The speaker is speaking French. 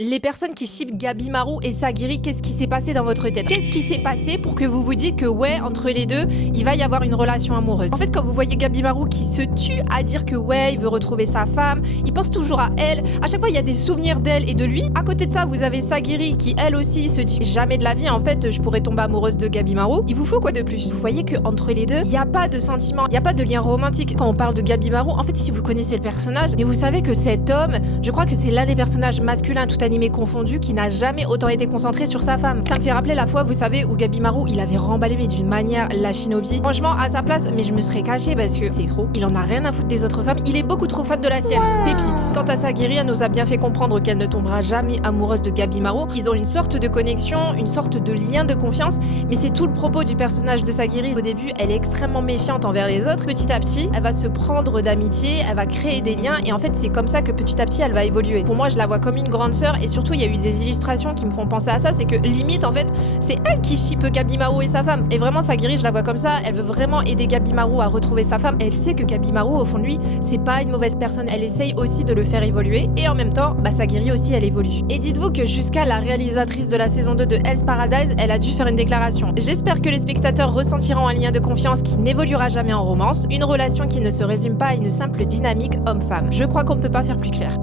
Les personnes qui shippent Gabi Marou et Saguiri, qu'est-ce qui s'est passé dans votre tête? Qu'est-ce qui s'est passé pour que vous vous dites que ouais, entre les deux, il va y avoir une relation amoureuse? En fait, quand vous voyez Gabi Marou qui se tue à dire que ouais, il veut retrouver sa femme, il pense toujours à elle, à chaque fois il y a des souvenirs d'elle et de lui. À côté de ça, vous avez Saguiri qui elle aussi se dit jamais de la vie, en fait, je pourrais tomber amoureuse de Gabi Marou. Il vous faut quoi de plus? Vous voyez que entre les deux, il n'y a pas de sentiment, il n'y a pas de lien romantique. Quand on parle de Gabi Marou, en fait, si vous connaissez le personnage, mais vous savez que cet homme, je crois que c'est l'un des personnages masculins tout animés confondus qui n'a jamais autant été concentré sur sa femme. Ça me fait rappeler la fois, vous savez, où Gabi Marou, il avait remballé mais d'une manière la Shinobi. Franchement, à sa place, mais je me serais cachée parce que c'est trop. Il en a rien à foutre des autres femmes, il est beaucoup trop fan de la sienne. Pépite. Quant à Saguiri, elle nous a bien fait comprendre qu'elle ne tombera jamais amoureuse de Gabi Marou. Ils ont une sorte de connexion, une sorte de lien de confiance, mais c'est tout le propos du personnage de Saguiri. Au début, elle est extrêmement méfiante envers les autres. Petit à petit, elle va se prendre d'amitié, elle va créer des liens et en fait, c'est comme ça que petit à petit, elle va évoluer. Pour moi, je la vois comme une grande sœur et surtout, il y a eu des illustrations qui me font penser à ça, c'est que limite en fait c'est elle qui ship Gabi Marou et sa femme. Et vraiment Saguiri, je la vois comme ça, elle veut vraiment aider Gabi Marou à retrouver sa femme. Elle sait que Gabi Marou au fond de lui c'est pas une mauvaise personne, elle essaye aussi de le faire évoluer et en même temps Saguiri aussi elle évolue. Et dites-vous que jusqu'à la réalisatrice de la saison 2 de Hell's Paradise, elle a dû faire une déclaration. J'espère que les spectateurs ressentiront un lien de confiance qui n'évoluera jamais en romance, une relation qui ne se résume pas à une simple dynamique homme-femme. Je crois qu'on ne peut pas faire plus clair.